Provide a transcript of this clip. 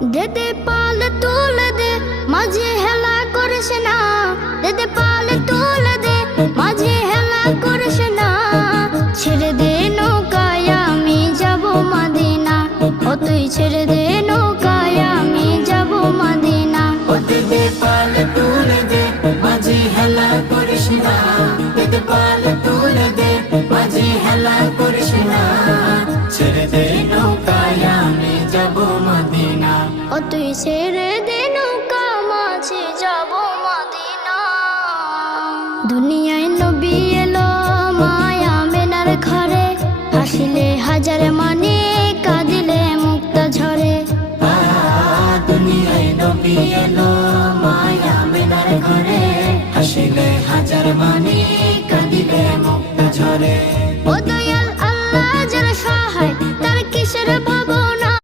দে দে পাল তুলে দে, মাঝে হেলা করিস না। দে দে পাল তুলে দে, মাঝে হেলা করিস না। ছেড়ে দে নৌকায় আমি যাব মদিনা, ও তুই ছেড়ে দে নৌকায় আমি যাব মদিনা। ও দে দে পাল তুলে দে, মাঝে হেলা করিস না। দে দে পাল তুলে দে, মাঝে হেলা করিস না। ছেড়ে দে নৌকায় আমি যাব মদিনা। ও তুই ছেড়ে দে নৌকা মাঝে যাব মদিনা। দুনিয়া